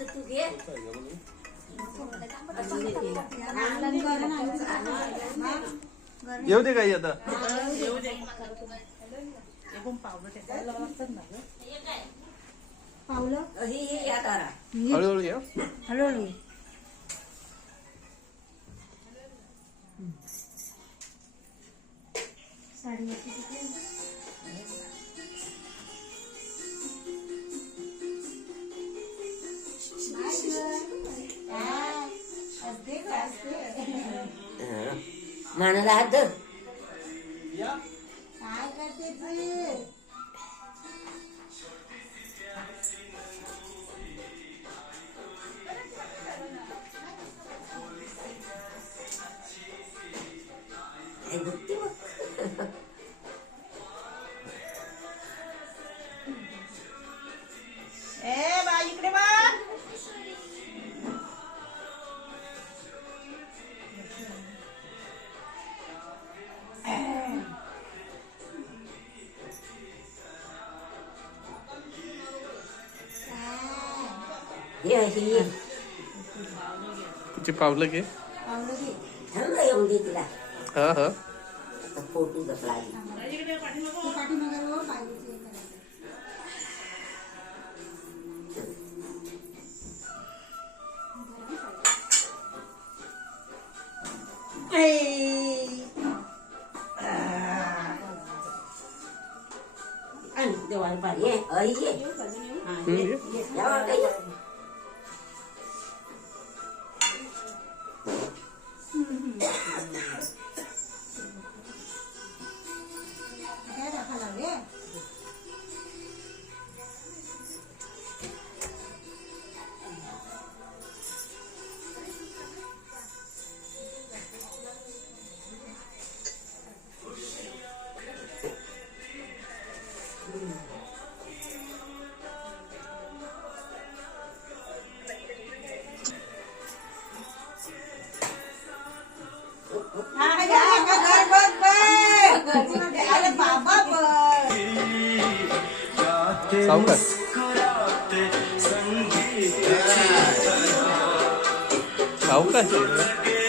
तू घे येऊ दे काही आता पावलं ही या तारा हळूहळू घ्या हळूहळू साडी मानाला हात धर काय करते तू दुखते बघ ए बा इकडे बा ये ही तिची पावलं घे पावलं घे थांब ना येऊन दे तिला हा हा आता फोटो जपला ते पाठीमागे पाहिजे देवाला पाणी ये आई ये यावा काही काय दाखवा लागले अरे बाबा सावकाश सावकाश